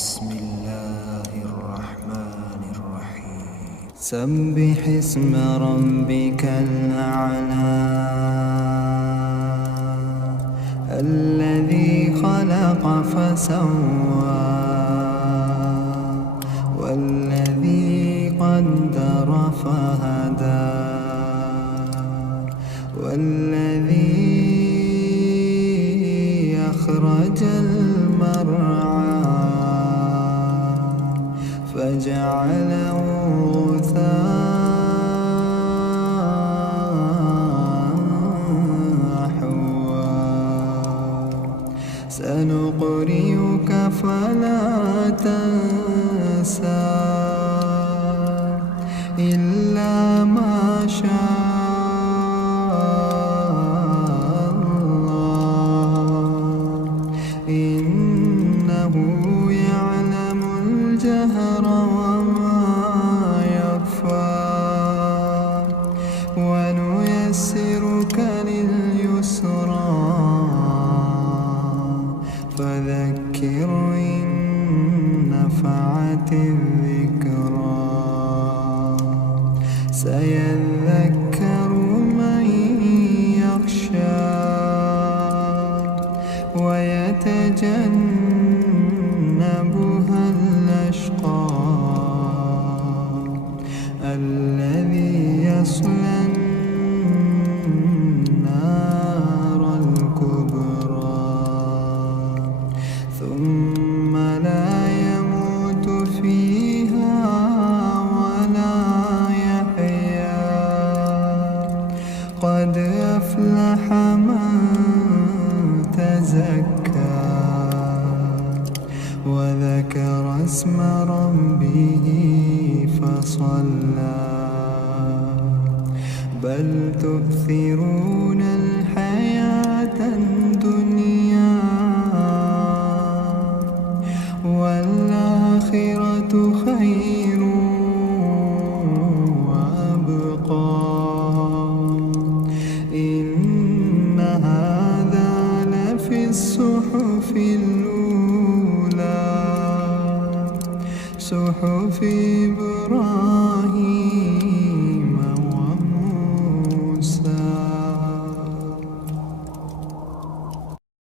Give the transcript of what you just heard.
بسم الله الرحمن الرحيم سبح اسم ربك الأعلى الذي خلق فسوى والذي قدر فهدى والذي أخرج المرعى فجعله غثاء أحوى سنقرئك فلا تنسى إلا ما شاء الله إنه يعلم الجهر وما يخفى ونيسرك لليسرى فذكر إن نفعت الذكرى سيذكر من يخشى ويتجنبها الأشقى الذي يصلى النار الكبرى ثم لا يموت فيها ولا يحيا قد أفلح من تزكى وذكر اسم ربه فصلى بل تؤثرون الحياة الدنيا والآخرة خير وأبقى إن هذا لفي الصحف الأولى صحف إبراهيم